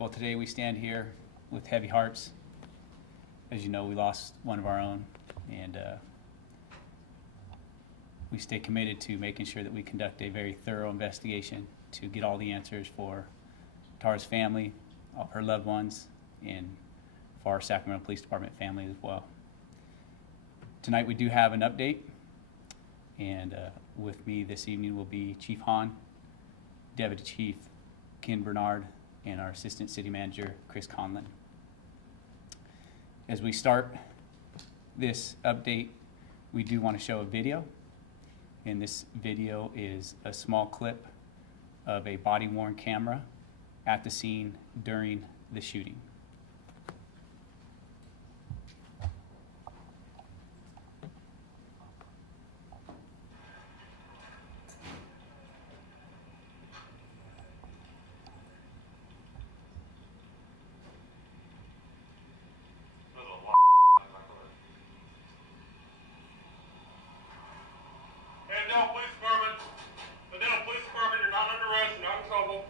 Well, today we stand here with heavy hearts. As you know, we lost one of our own, and we stay committed to making sure that we conduct a very thorough investigation to get all the answers for Tara's family, all of her loved ones, and for our Sacramento Police Department family as well. Tonight we do have an update, and with me this evening will be Chief Hahn, Deputy Chief Ken Bernard, and our Assistant City Manager, Chris Conlon. As we start this update, we do want to show a video, and this video is a small clip of a body-worn camera at the scene during the shooting. Daniel Police Department, you're not under arrest, you're not in trouble.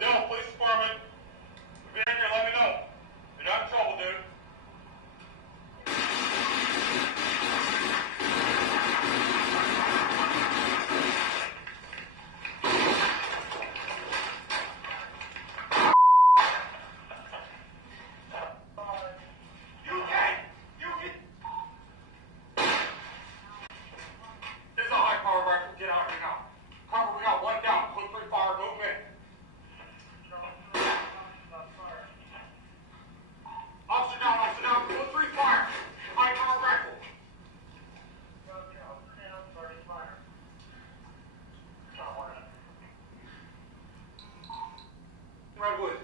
Daniel Police Department, if you're in here, let me know. You're not in trouble, dude. Redwood.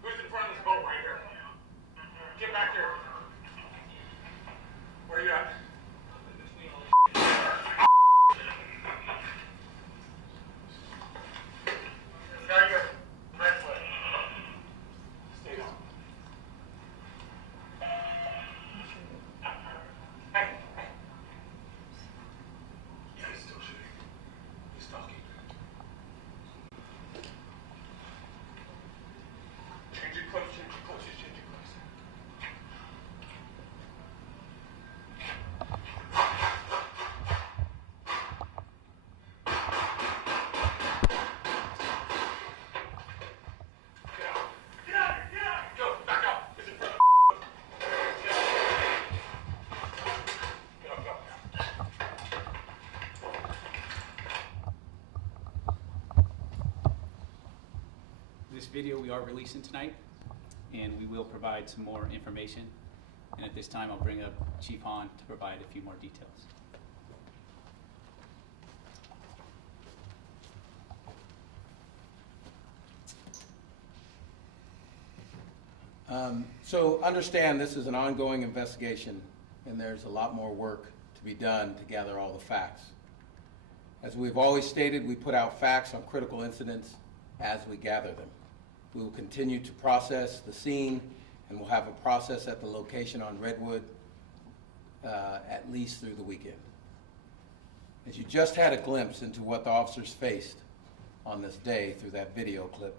Who's in front of this boat right here? Get back here. Where are you at? Very good. Redwood. Stay down. Hey. Yeah, he's still shooting. He's talking. Change your clothes, change your clothes, change your clothes. Get out. Get out. Get out. Go. Back up. It's in front of Get up, go. This video we are releasing tonight, and we will provide some more information. And at this time, I'll bring up Chief Hahn to provide a few more details. So understand this is an ongoing investigation, and there's a lot more work to be done to gather all the facts. As we've always stated, we put out facts on critical incidents as we gather them. We will continue to process the scene, and we'll have a process at the location on Redwood at least through the weekend. As you just had a glimpse into what the officers faced on this day through that video clip,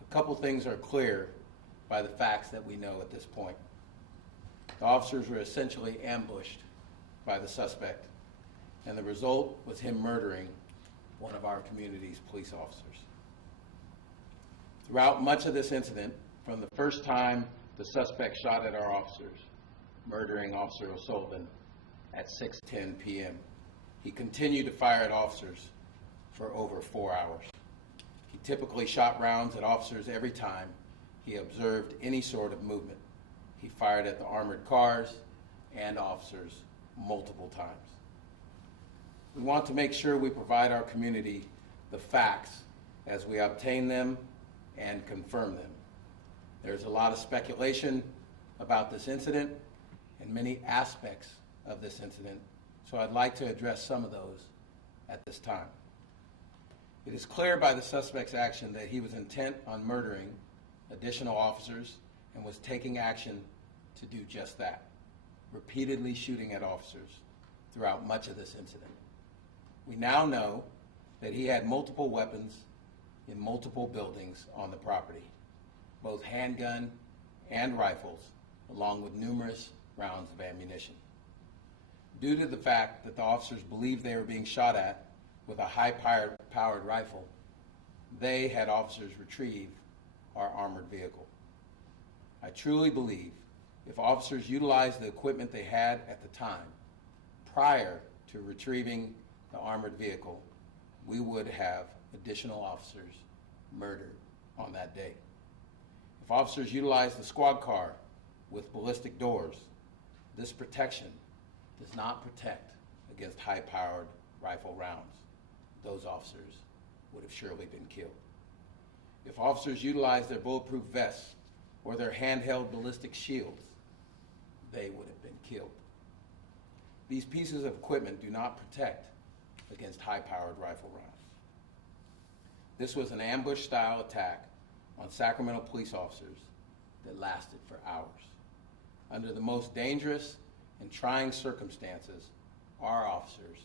a couple things are clear by the facts that we know at this point. The officers were essentially ambushed by the suspect, and the result was him murdering one of our community's police officers. Throughout much of this incident, from the first time the suspect shot at our officers, murdering Officer O'Sullivan at 6:10 p.m., he continued to fire at officers for over 4 hours. He typically shot rounds at officers every time he observed any sort of movement. He fired at the armored cars and officers multiple times. We want to make sure we provide our community the facts as we obtain them and confirm them. There's a lot of speculation about this incident and many aspects of this incident, so I'd like to address some of those at this time. It is clear by the suspect's action that he was intent on murdering additional officers and was taking action to do just that. repeatedly shooting at officers throughout much of this incident. We now know that he had multiple weapons in multiple buildings on the property, both handgun and rifles, along with numerous rounds of ammunition. Due to the fact that the officers believed they were being shot at with a high-powered rifle, they had officers retrieve our armored vehicle. I truly believe if officers utilized the equipment they had at the time, prior to retrieving the armored vehicle, we would have additional officers murdered on that day. If officers utilized the squad car with ballistic doors, this protection does not protect against high-powered rifle rounds. Those officers would have surely been killed. If officers utilized their bulletproof vests or their handheld ballistic shields, they would have been killed. These pieces of equipment do not protect against high-powered rifle rounds. This was an ambush-style attack on Sacramento police officers that lasted for hours. Under the most dangerous and trying circumstances, our officers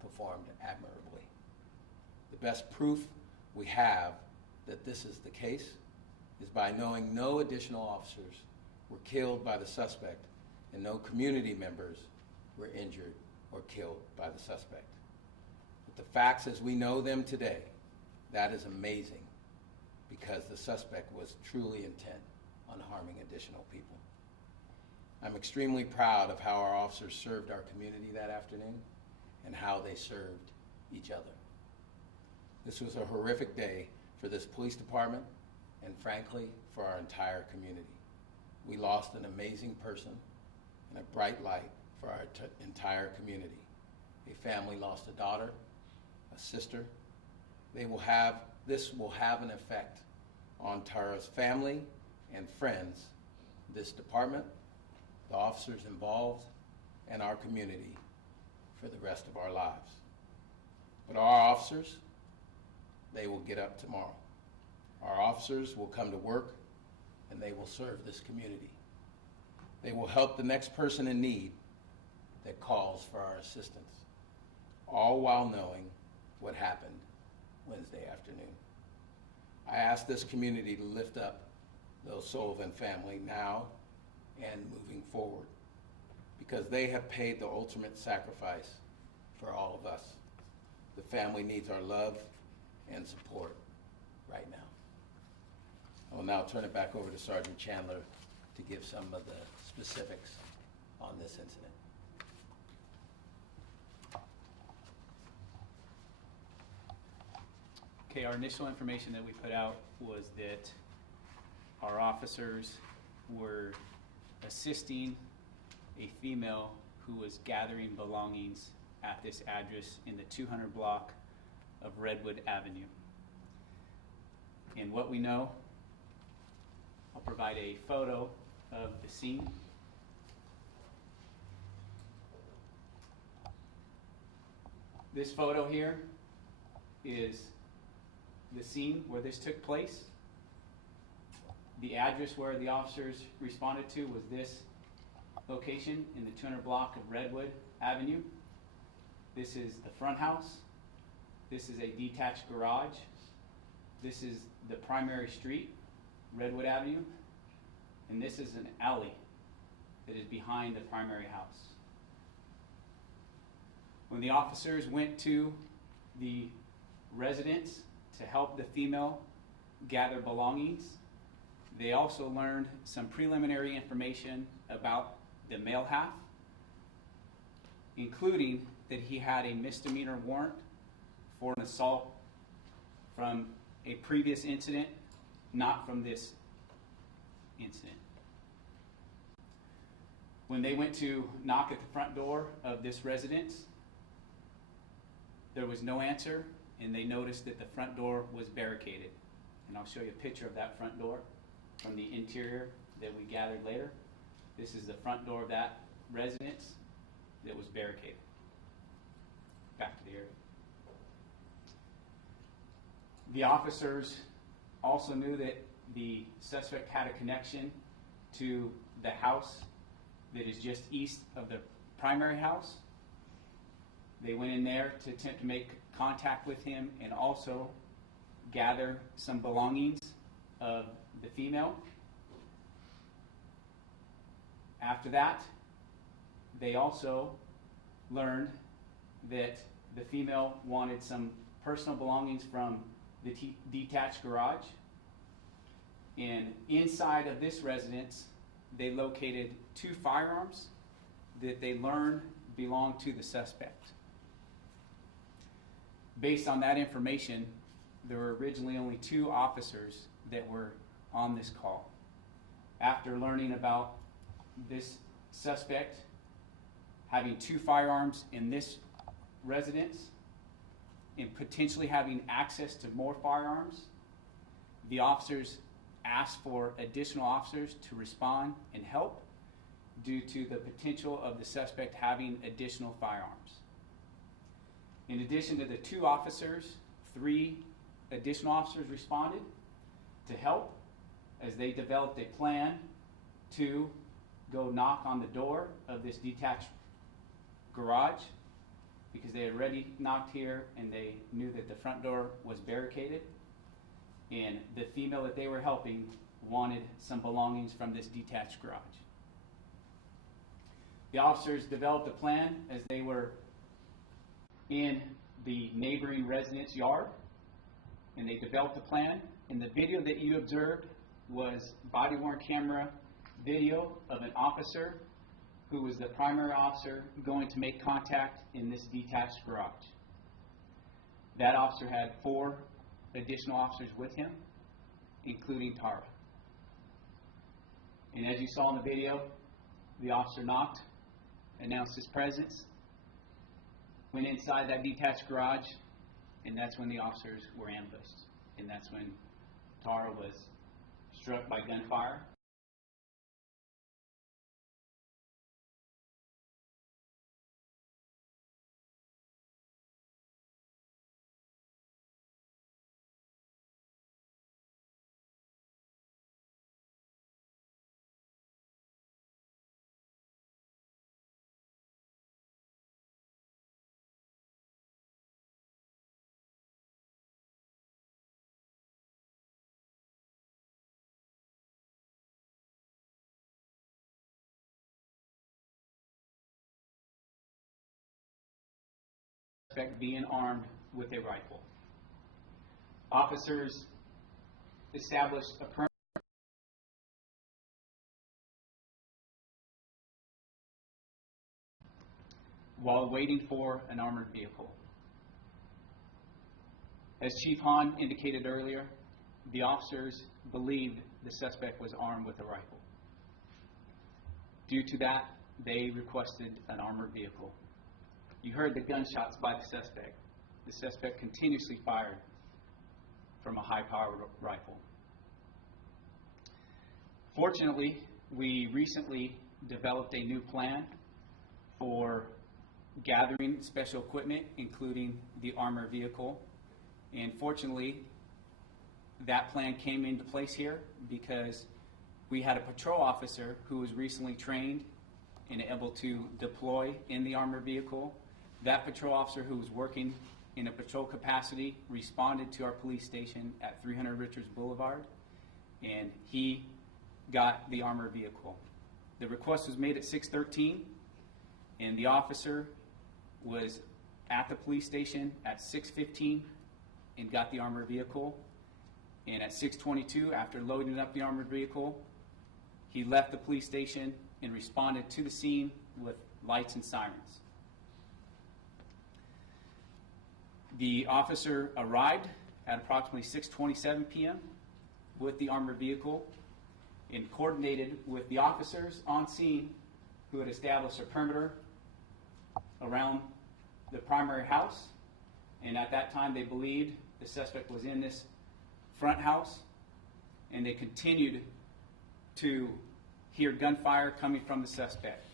performed admirably. The best proof we have that this is the case is by knowing no additional officers were killed by the suspect and no community members were injured or killed by the suspect. With the facts as we know them today, that is amazing because the suspect was truly intent on harming additional people. I'm extremely proud of how our officers served our community that afternoon and how they served each other. This was a horrific day for this police department and frankly for our entire community. We lost an amazing person and a bright light for our entire community. A family lost a daughter, a sister. This will have an effect on Tara's family and friends, this department, the officers involved, and our community for the rest of our lives. But our officers, they will get up tomorrow. Our officers will come to work and they will serve this community. They will help the next person in need that calls for our assistance, all while knowing what happened Wednesday afternoon. I ask this community to lift up the Sullivan family now and moving forward because they have paid the ultimate sacrifice for all of us. The family needs our love and support right now. I will now turn it back over to Sergeant Chandler to give some of the specifics on this incident. Okay, our initial information that we put out was that our officers were assisting a female who was gathering belongings at this address in the 200 block of Redwood Avenue. And what we know, I'll provide a photo of the scene. This photo here is the scene where this took place. The address where the officers responded to was this location in the 200 block of Redwood Avenue. This is the front house. This is a detached garage. This is the primary street, Redwood Avenue. And this is an alley that is behind the primary house. When the officers went to the residence to help the female gather belongings, they also learned some preliminary information about the male half, including that he had a misdemeanor warrant for an assault from a previous incident, not from this incident. When they went to knock at the front door of this residence, there was no answer, and they noticed that the front door was barricaded. And I'll show you a picture of that front door from the interior that we gathered later. This is the front door of that residence that was barricaded. Back to the area. The officers also knew that the suspect had a connection to the house that is just east of the primary house. They went in there to attempt to make contact with him and also gather some belongings of the female. After that, they also learned that the female wanted some personal belongings from the detached garage. And inside of this residence, they located 2 firearms that they learned belonged to the suspect. Based on that information, there were originally only 2 officers that were on this call. After learning about this suspect having 2 firearms in this residence and potentially having access to more firearms, the officers asked for additional officers to respond and help due to the potential of the suspect having additional firearms. In addition to the 2 officers, 3 additional officers responded to help as they developed a plan to go knock on the door of this detached garage, because they had already knocked here and they knew that the front door was barricaded, and the female that they were helping wanted some belongings from this detached garage. The officers developed a plan as they were in the neighboring residence yard, and they developed a plan, and the video that you observed was body-worn camera video of an officer who was the primary officer going to make contact in this detached garage. That officer had 4 additional officers with him, including Tara. And as you saw in the video, the officer knocked, announced his presence, went inside that detached garage, and that's when the officers were ambushed. And that's when Tara was struck by gunfire. Being armed with a rifle. Officers established a perimeter while waiting for an armored vehicle. As Chief Hahn indicated earlier, the officers believed the suspect was armed with a rifle. Due to that, they requested an armored vehicle. You heard the gunshots by the suspect. The suspect continuously fired from a high-powered rifle. Fortunately, we recently developed a new plan for gathering special equipment, including the armored vehicle. And fortunately, that plan came into place here because we had a patrol officer who was recently trained and able to deploy in the armored vehicle. That patrol officer, who was working in a patrol capacity, responded to our police station at 300 Richards Boulevard, and he got the armored vehicle. The request was made at 6:13, and the officer was at the police station at 6:15 and got the armored vehicle. And at 6:22, after loading up the armored vehicle, he left the police station and responded to the scene with lights and sirens. The officer arrived at approximately 6:27 p.m. with the armored vehicle and coordinated with the officers on scene who had established a perimeter around the primary house. And at that time, they believed the suspect was in this front house, and they continued to hear gunfire coming from the suspect.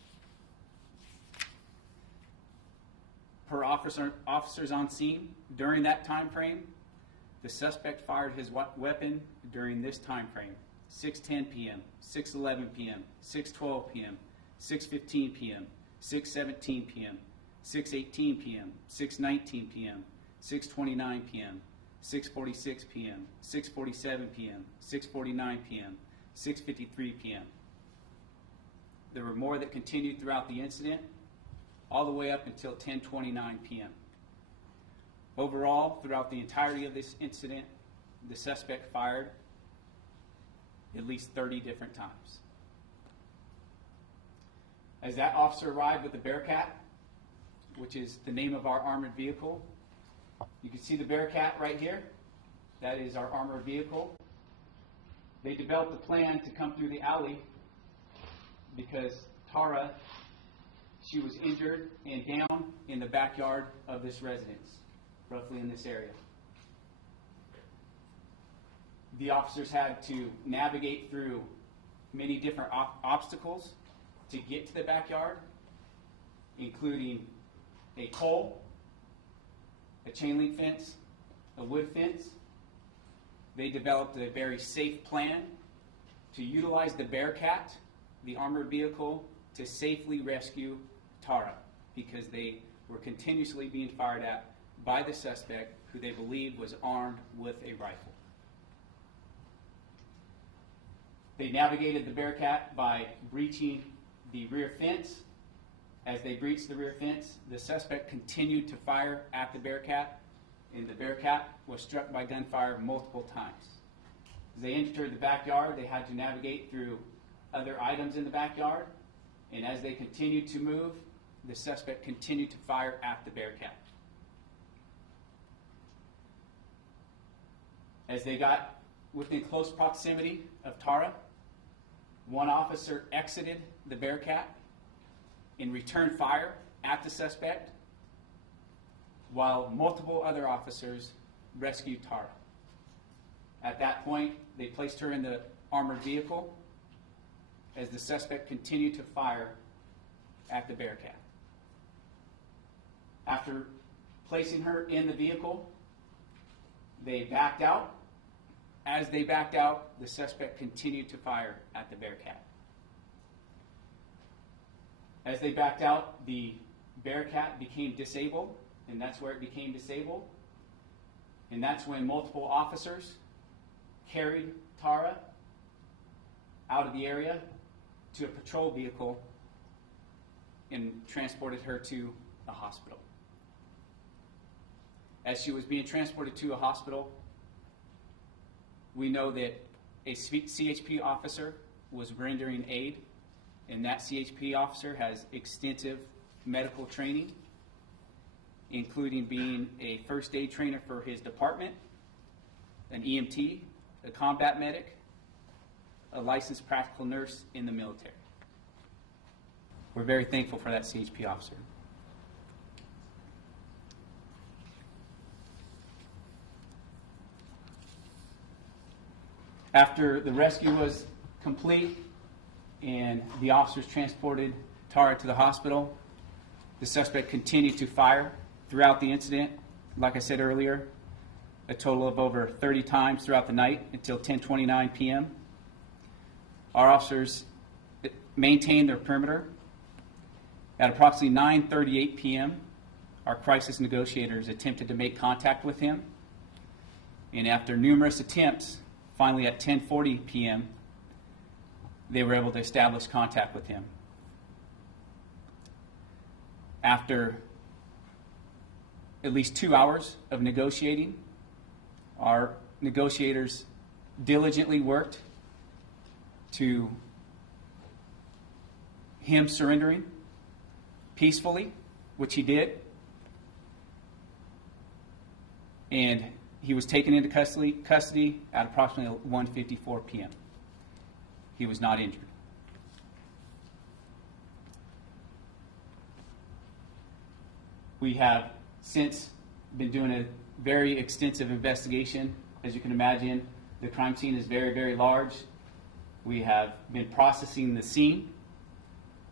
Per officers on scene, during that time frame, the suspect fired his weapon during this time frame: 6:10 p.m., 6:11 p.m., 6:12 p.m., 6:15 p.m., 6:17 p.m., 6:18 p.m., 6:19 p.m., 6:29 p.m., 6:46 p.m., 6:47 p.m., 6:49 p.m., 6:53 p.m. There were more that continued throughout the incident, all the way up until 10:29 p.m. Overall, throughout the entirety of this incident, the suspect fired at least 30 different times. As that officer arrived with the Bearcat, which is the name of our armored vehicle, you can see the Bearcat right here. That is our armored vehicle. They developed a plan to come through the alley because Tara, she was injured and down in the backyard of this residence, roughly in this area. The officers had to navigate through many different obstacles to get to the backyard, including a pole, a chain link fence, a wood fence. They developed a very safe plan to utilize the Bearcat, the armored vehicle, to safely rescue Tara, because they were continuously being fired at by the suspect, who they believed was armed with a rifle. They navigated the Bearcat by breaching the rear fence. As they breached the rear fence, the suspect continued to fire at the Bearcat, and the Bearcat was struck by gunfire multiple times. As they entered the backyard, they had to navigate through other items in the backyard, and as they continued to move, the suspect continued to fire at the Bearcat. As they got within close proximity of Tara, one officer exited the Bearcat and returned fire at the suspect, while multiple other officers rescued Tara. At that point, they placed her in the armored vehicle as the suspect continued to fire at the Bearcat. After placing her in the vehicle, they backed out. As they backed out, the suspect continued to fire at the Bearcat. As they backed out, the Bearcat became disabled, and that's where it became disabled. And that's when multiple officers carried Tara out of the area to a patrol vehicle and transported her to a hospital. As she was being transported to a hospital, we know that a CHP officer was rendering aid, and that CHP officer has extensive medical training, including being a first aid trainer for his department, an EMT, a combat medic, a licensed practical nurse in the military. We're very thankful for that CHP officer. After the rescue was complete and the officers transported Tara to the hospital, the suspect continued to fire throughout the incident. Like I said earlier, a total of over 30 times throughout the night until 10:29 p.m. Our officers maintained their perimeter. At approximately 9:38 p.m., our crisis negotiators attempted to make contact with him. And after numerous attempts, finally at 10:40 p.m., they were able to establish contact with him. After at least 2 hours of negotiating, our negotiators diligently worked to him surrendering peacefully, which he did. And he was taken into custody at approximately 1:54 p.m. He was not injured. We have since been doing a very extensive investigation. As you can imagine, the crime scene is very, very large. We have been processing the scene.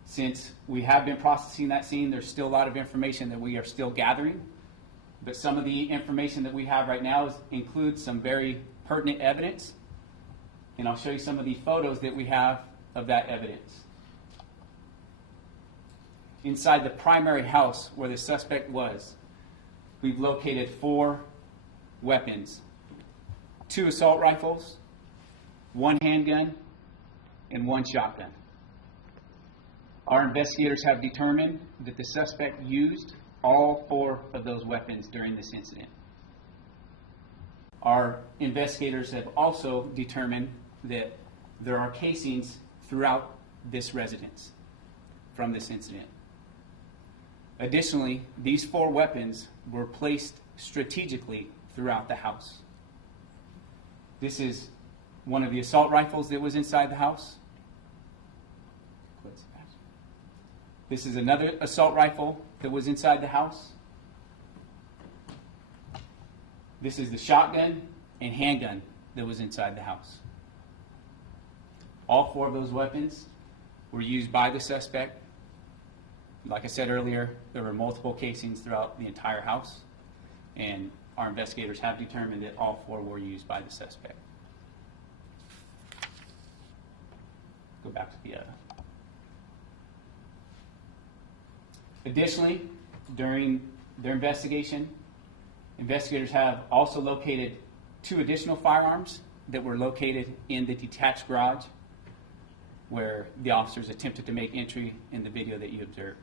Since we have been processing that scene, there's still a lot of information that we are still gathering. But some of the information that we have right now includes some very pertinent evidence. And I'll show you some of the photos that we have of that evidence. inside the primary house where the suspect was, we've located 4 weapons: 2 assault rifles, 1 handgun, and 1 shotgun. Our investigators have determined that the suspect used all 4 of those weapons during this incident. Our investigators have also determined that there are casings throughout this residence from this incident. Additionally, these 4 weapons were placed strategically throughout the house. This is one of the assault rifles that was inside the house. This is another assault rifle that was inside the house. This is the shotgun and handgun that was inside the house. All 4 of those weapons were used by the suspect. Like I said earlier, there were multiple casings throughout the entire house, and our investigators have determined that all 4 were used by the suspect. Go back to the Additionally, during their investigation, investigators have also located 2 additional firearms that were located in the detached garage where the officers attempted to make entry in the video that you observed.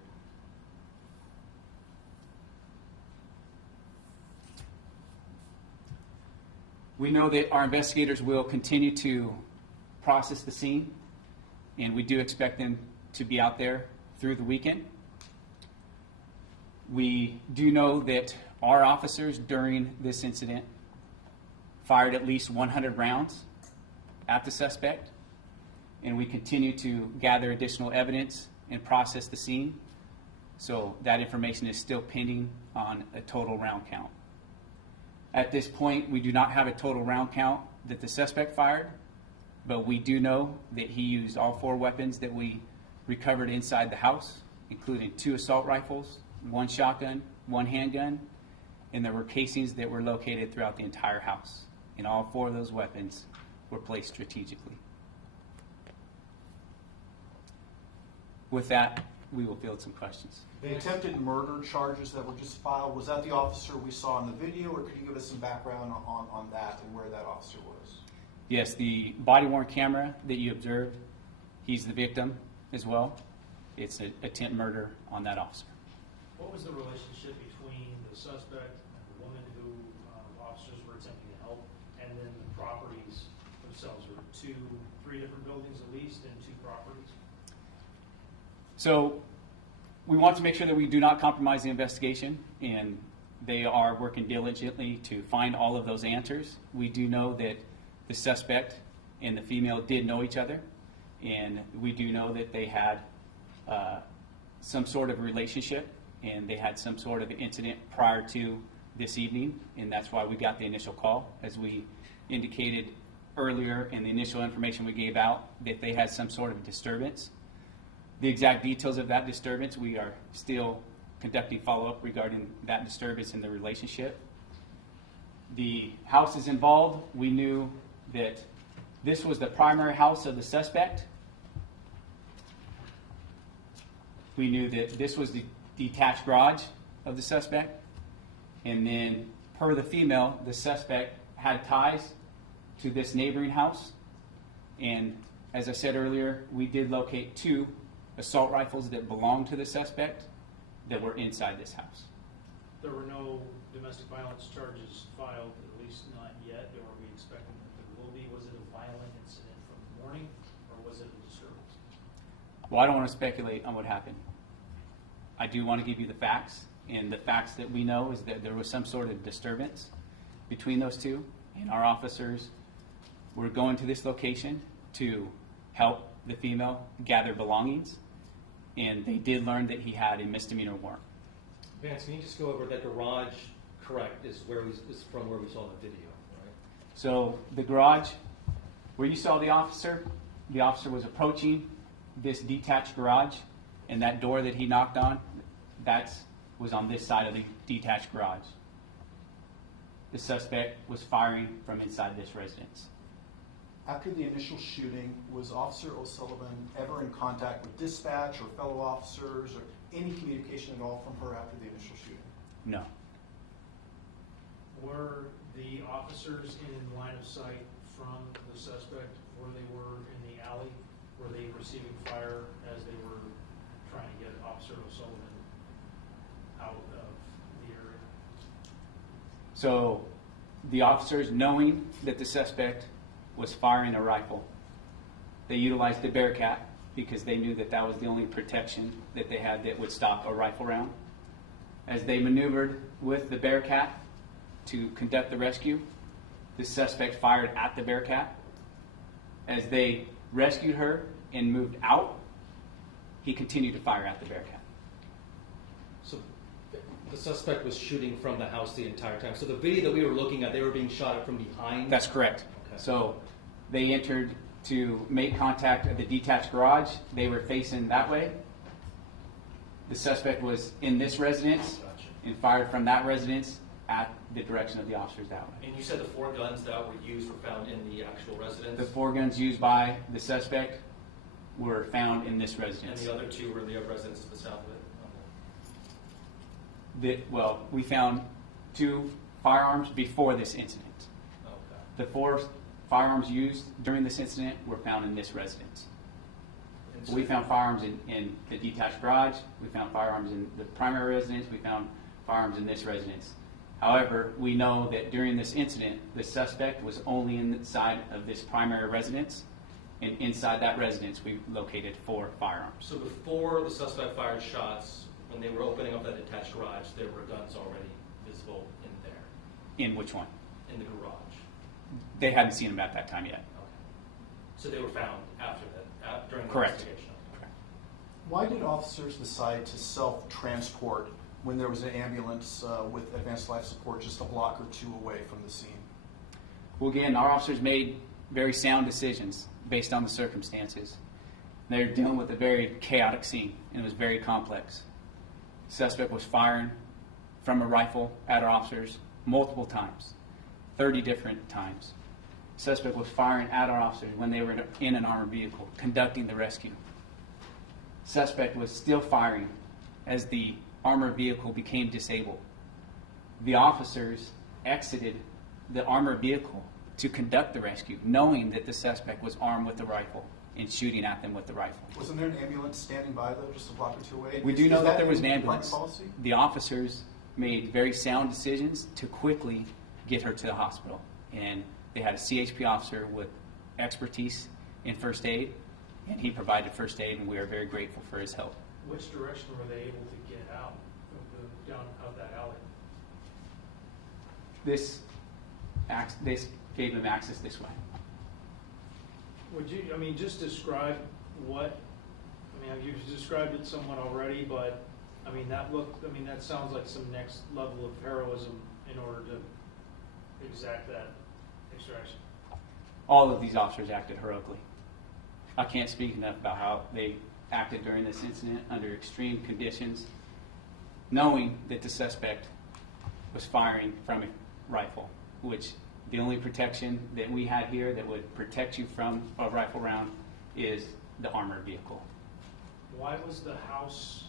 We know that our investigators will continue to process the scene, and we do expect them to be out there through the weekend. We do know that our officers during this incident fired at least 100 rounds at the suspect, and we continue to gather additional evidence and process the scene. So that information is still pending on a total round count. At this point, we do not have a total round count that the suspect fired, but we do know that he used all 4 weapons that we recovered inside the house, including 2 assault rifles, 1 shotgun, 1 handgun, and there were casings that were located throughout the entire house. And all 4 of those weapons were placed strategically. With that, we will field some questions. The attempted murder charges that were just filed, was that the officer we saw in the video, or could you give us some background on that and where that officer was? Yes, the body-worn camera that you observed, he's the victim as well. It's an attempt murder on that officer. What was the relationship between the suspect and the woman who officers were attempting to help, and then the properties themselves? Were 3 different buildings at least, and 2 properties? So we want to make sure that we do not compromise the investigation, and they are working diligently to find all of those answers. We do know that the suspect and the female did know each other, and we do know that they had some sort of relationship, and they had some sort of incident prior to this evening, and that's why we got the initial call. As we indicated earlier in the initial information we gave out, that they had some sort of disturbance. The exact details of that disturbance, we are still conducting follow-up regarding that disturbance in the relationship. The houses involved, we knew that this was the primary house of the suspect. We knew that this was the detached garage of the suspect. And then, per the female, the suspect had ties to this neighboring house. And as I said earlier, we did locate 2 assault rifles that belonged to the suspect that were inside this house. There were no domestic violence charges filed, at least not yet, or are we expecting that there will be? Was it a violent incident from the morning, or was it a disturbance? Well, I don't want to speculate on what happened. I do want to give you the facts, and the facts that we know is that there was some sort of disturbance between those 2, and our officers were going to this location to help the female gather belongings, and they did learn that he had a misdemeanor warrant. Vance, can you just go over that garage, correct, is from where we saw the video, right? So the garage, where you saw the officer was approaching this detached garage, and that door that he knocked on, that was on this side of the detached garage. The suspect was firing from inside this residence. After the initial shooting, was Officer O'Sullivan ever in contact with dispatch or fellow officers or any communication at all from her after the initial shooting? No. Were the officers in line of sight from the suspect where they were in the alley? Were they receiving fire as they were trying to get Officer O'Sullivan out of the area? So the officers, knowing that the suspect was firing a rifle, they utilized the Bearcat because they knew that that was the only protection that they had that would stop a rifle round. As they maneuvered with the Bearcat to conduct the rescue, the suspect fired at the Bearcat. As they rescued her and moved out, he continued to fire at the Bearcat. So the suspect was shooting from the house the entire time. So the video that we were looking at, they were being shot at from behind? That's correct. Okay. So they entered to make contact at the detached garage. They were facing that way. The suspect was in this residence Gotcha. and fired from that residence at the direction of the officers that way. And you said the 4 guns that were used were found in the actual residence? The 4 guns used by the suspect were found in this And residence. the other 2 were in the other residence to the south of it? Well, we found 2 firearms before this incident. Okay. The 4 firearms used during this incident were found in this residence. And so- We found firearms in the detached garage. We found firearms in the primary residence. We found firearms in this residence. However, we know that during this incident, the suspect was only inside of this primary residence, and inside that residence, we located 4 firearms. So before the suspect fired shots, when they were opening up that detached garage, there were guns already visible in there, In which one? in the garage? They hadn't seen them at that time yet. Okay. So they were found after that, during the Correct. investigation? Correct. Why did officers decide to self-transport when there was an ambulance with advanced life support just a block or 2 away from the scene? Well, again, our officers made very sound decisions based on the circumstances. They're dealing with a very chaotic scene, and it was very complex. The suspect was firing from a rifle at our officers multiple times, 30 different times. The suspect was firing at our officers when they were in an armored vehicle, conducting the rescue. The suspect was still firing as the armored vehicle became disabled. The officers exited the armored vehicle to conduct the rescue, knowing that the suspect was armed with a rifle and shooting at them with the rifle. Wasn't there an ambulance standing by though, just a block or 2 away? We do Is know that there was an in ambulance. department policy? The officers made very sound decisions to quickly get her to the hospital. And they had a CHP officer with expertise in first aid, and he provided first aid, and we are very grateful for his help. Which direction were they able to get out down of that alley? This gave them access this way. Would you, just describe what, you've described it somewhat already, but, that sounds like some next level of heroism in order to exact that extraction. All of these officers acted heroically. I can't speak enough about how they acted during this incident under extreme conditions, knowing that the suspect was firing from a rifle, which the only protection that we had here that would protect you from a rifle round is the armored vehicle. Why was the house,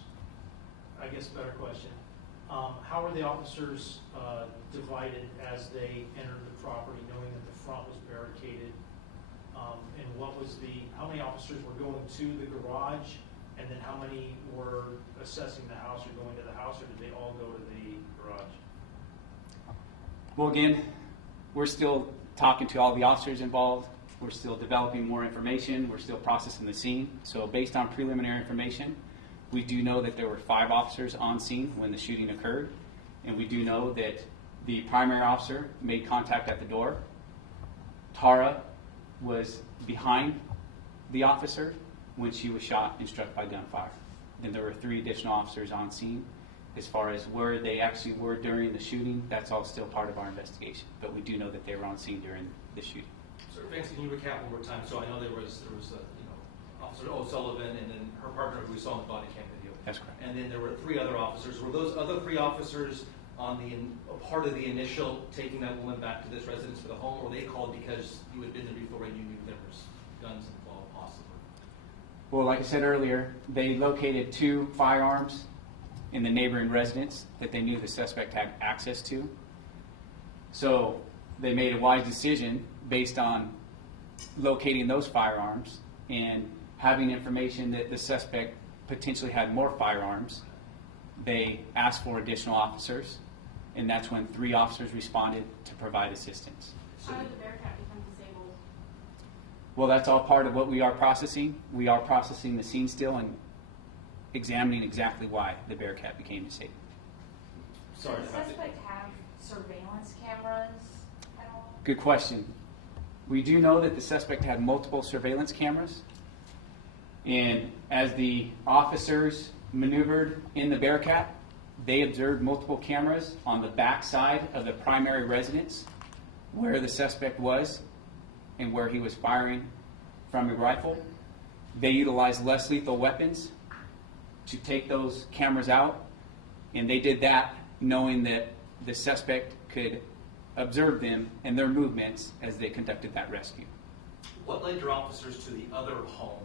I guess better question, how were the officers divided as they entered the property, knowing that the front was barricaded? And how many officers were going to the garage, and then how many were assessing the house or going to the house, or did they all go to the garage? Well, again, we're still talking to all the officers involved. We're still developing more information. We're still processing the scene. So based on preliminary information, we do know that there were 5 officers on scene when the shooting occurred. And we do know that the primary officer made contact at the door. Tara was behind the officer when she was shot and struck by gunfire. Then there were 3 additional officers on scene. As far as where they actually were during the shooting, that's all still part of our investigation. But we do know that they were on scene during the shooting. So Vance, can you recap one more time? So I know there was Officer O'Sullivan and then her partner who we saw in the body cam video. That's correct. And then there were 3 other officers. Were those other 3 officers on a part of the initial taking that woman back to this residence for the home, or they called because you had been there before and you knew there was guns involved possibly? Well, like I said earlier, they located 2 firearms in the neighboring residence that they knew the suspect had access to. So they made a wise decision based on locating those firearms and having information that the suspect potentially had more firearms. They asked for additional officers, and that's when 3 officers responded to provide assistance. How did the Bearcat become disabled? Well, that's all part of what we are processing. We are processing the scene still and examining exactly why the Bearcat became disabled. Sorry. Does the suspect have surveillance cameras at all? Good question. We do know that the suspect had multiple surveillance cameras, and as the officers maneuvered in the Bearcat, they observed multiple cameras on the back side of the primary residence where the suspect was and where he was firing from a rifle. They utilized less lethal weapons to take those cameras out, and they did that knowing that the suspect could observe them and their movements as they conducted that rescue. What led your officers to the other home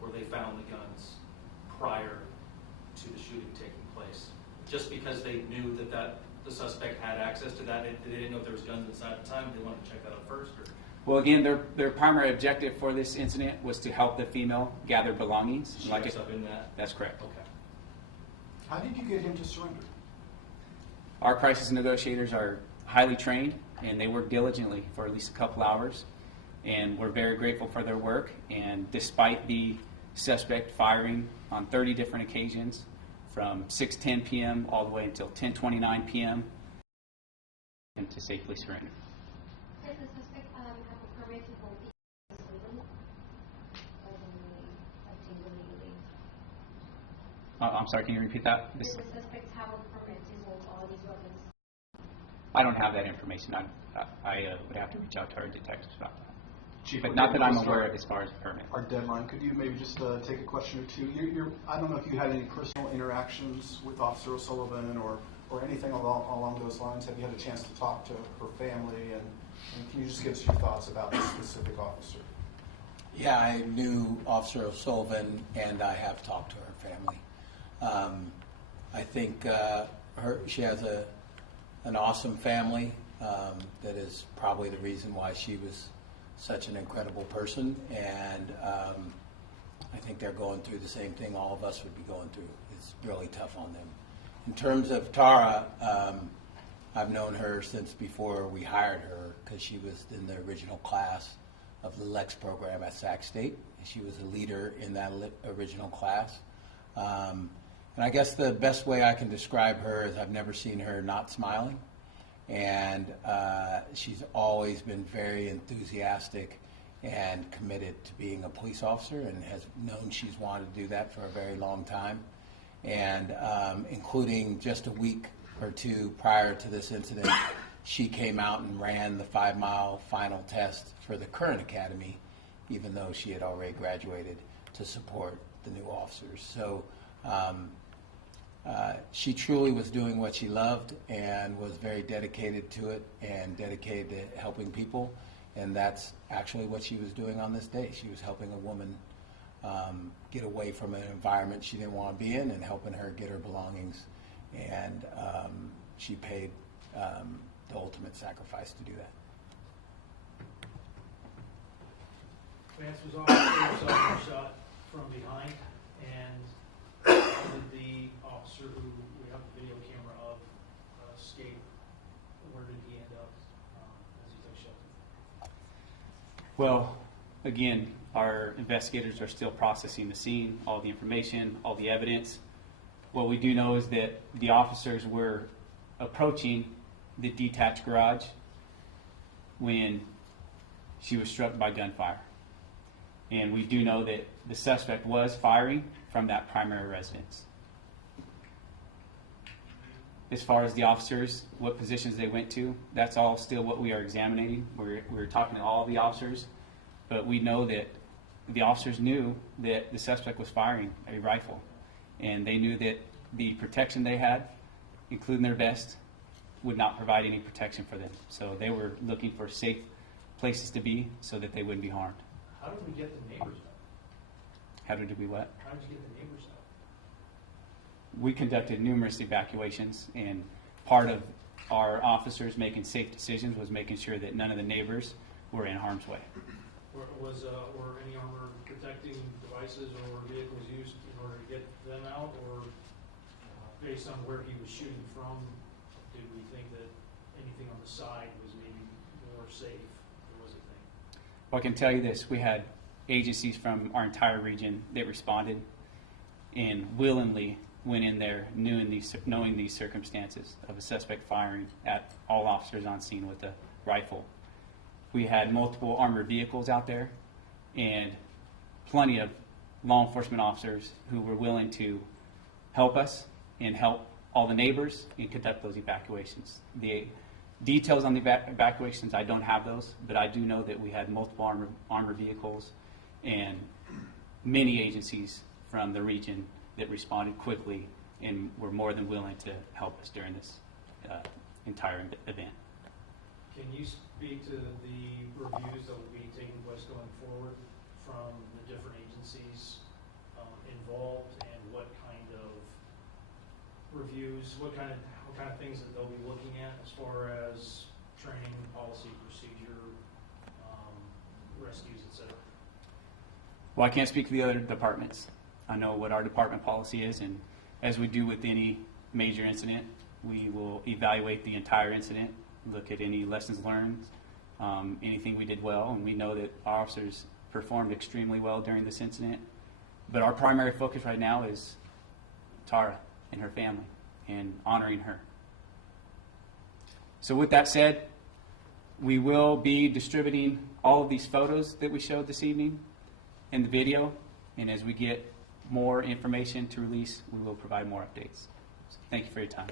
where they found the guns prior to the shooting taking place? Just because they knew that the suspect had access to that, they didn't know if there was guns inside at the time, they wanted to check that out first? Or? Well, again, their primary objective for this incident was to help the female gather belongings. She wakes up in that? That's correct. Okay. How did you get him to surrender? Our crisis negotiators are highly trained, and they work diligently for at least a couple hours, and we're very grateful for their work. And despite the suspect firing on 30 different occasions from 6:10 p.m. all the way until 10:29 p.m. and to safely surrender. Does the suspect have a permit to hold the legally? I'm sorry, can you repeat that? Does the suspect have a permit to hold all these weapons? I don't have that information. I would have to reach out to our detectives about that. Chief, But not that I'm aware of as far as a permit. Our deadline, could you maybe just take a question or two? I don't know if you had any personal interactions with Officer O'Sullivan or anything along those lines. Have you had a chance to talk to her family? And can you just give us your thoughts about this specific officer? Yeah, I knew Officer O'Sullivan, and I have talked to her family. I think she has an awesome family that is probably the reason why she was such an incredible person, and I think they're going through the same thing all of us would be going through. It's really tough on them. In terms of Tara, I've known her since before we hired her because she was in the original class of the LEX program at Sac State. She was a leader in that original class. And I guess the best way I can describe her is I've never seen her not smiling. And she's always been very enthusiastic and committed to being a police officer, and has known she's wanted to do that for a very long time. And including just a week or two prior to this incident, she came out and ran the 5-mile final test for the current academy, even though she had already graduated, to support the new officers. So she truly was doing what she loved and was very dedicated to it and dedicated to helping people. And that's actually what she was doing on this day. She was helping a woman get away from an environment she didn't want to be in and helping her get her belongings. And she paid the ultimate sacrifice to do that. Vance was also shot from behind, and how did the officer who we have the video camera of escape? Where did he end up as he took shelter? Well, again, our investigators are still processing the scene, all the information, all the evidence. What we do know is that the officers were approaching the detached garage when she was struck by gunfire. And we do know that the suspect was firing from that primary residence. As far as the officers, what positions they went to, that's all still what we are examining. We're talking to all the officers, but we know that the officers knew that the suspect was firing a rifle, and they knew that the protection they had, including their vest, would not provide any protection for them. So they were looking for safe places to be so that they wouldn't be harmed. How did we get the neighbors out? How did we what? How did you get the neighbors out? We conducted numerous evacuations, and part of our officers making safe decisions was making sure that none of the neighbors were in harm's way. Were any armor protecting devices or vehicles used in order to get them out, or based on where he was shooting from, did we think that anything on the side was maybe more safe? Or was it thing? Well, I can tell you this, we had agencies from our entire region that responded and willingly went in there knowing these circumstances of a suspect firing at all officers on scene with a rifle. We had multiple armored vehicles out there and plenty of law enforcement officers who were willing to help us and help all the neighbors and conduct those evacuations. The details on the evacuations, I don't have those, but I do know that we had multiple armored vehicles and many agencies from the region that responded quickly and were more than willing to help us during this entire event. Can you speak to the reviews that will be taking place going forward from the different agencies involved, and what kind of reviews, what kind of things that they'll be looking at as far as training, policy, procedure, rescues, etc.? Well, I can't speak for the other departments. I know what our department policy is, and as we do with any major incident, we will evaluate the entire incident, look at any lessons learned, anything we did well, and we know that our officers performed extremely well during this incident. But our primary focus right now is Tara and her family and honoring her. So with that said, we will be distributing all of these photos that we showed this evening in the video, and as we get more information to release, we will provide more updates. So thank you for your time.